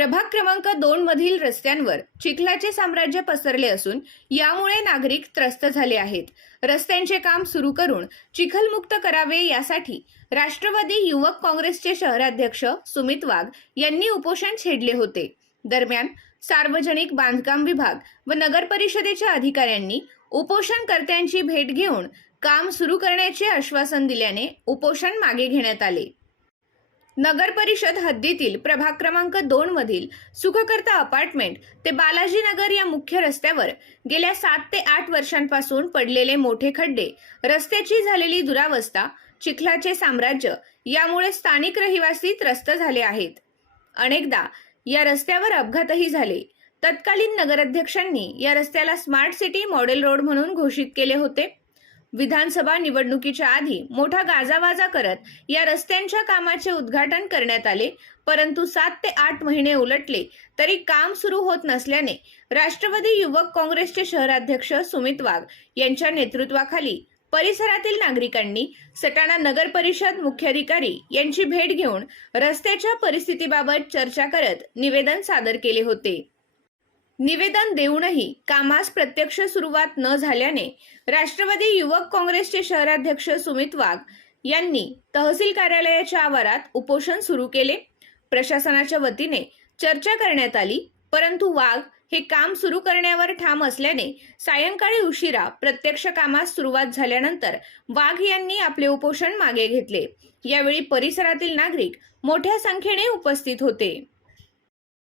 प्रभाग क्रमांक दोन मधील रस्त्यांवर चिखलाचे साम्राज्य पसरले असून यामुळे नागरिक त्रस्त झाले आहेत. रस्त्यांचे काम सुरू करून चिखलमुक्त करावे यासाठी राष्ट्रवादी युवक काँग्रेसचे शहराध्यक्ष सुमित वाघ यांनी उपोषण छेडले होते. दरम्यान सार्वजनिक बांधकाम विभाग व नगर परिषदेच्या अधिकाऱ्यांनी उपोषणकर्त्यांची भेट घेऊन काम सुरू करण्याचे आश्वासन दिल्याने उपोषण मागे घेण्यात आले. नगर परिषद हद्दीतील प्रभाग क्रमांक दोन मधील सुखकर्ता अपार्टमेंट ते बालाजी नगर या मुख्य रस्त्यावर गेल्या सात ते आठ वर्षांपासून पडलेले मोठे खड्डे रस्त्याची झालेली दुरावस्था चिखलाचे साम्राज्य यामुळे स्थानिक रहिवासी त्रस्त झाले आहेत. अनेकदा या रस्त्यावर अपघातही झाले. तत्कालीन नगराध्यक्षांनी या रस्त्याला स्मार्ट सिटी मॉडेल रोड म्हणून घोषित केले होते. विधानसभा निवडणुकीच्या आधी मोठा गाजावाजा करत या रस्त्यांच्या कामाचे उद्घाटन करण्यात आले. परंतु सात ते आठ महिने उलटले तरी काम सुरू होत नसल्याने राष्ट्रवादी युवक काँग्रेसचे शहराध्यक्ष सुमित वाघ यांच्या नेतृत्वाखाली परिसरातील नागरिकांनी सटाणा नगर परिषद मुख्याधिकारी यांची भेट घेऊन रस्त्याच्या परिस्थितीबाबत चर्चा करत निवेदन सादर केले होते. निवेदन देऊनही कामास प्रत्यक्ष सुरुवात न झाल्याने राष्ट्रवादी युवक काँग्रेसचे शहराध्यक्ष सुमित वाघ यांनी तहसील कार्यालयाच्या आवारात उपोषण सुरू केले. प्रशासनाच्या वतीने चर्चा करण्यात आली परंतु वाघ हे काम सुरू करण्यावर ठाम असल्याने सायंकाळी उशिरा प्रत्यक्ष कामास सुरुवात झाल्यानंतर वाघ यांनी आपले उपोषण मागे घेतले. यावेळी परिसरातील नागरिक मोठ्या संख्येने उपस्थित होते.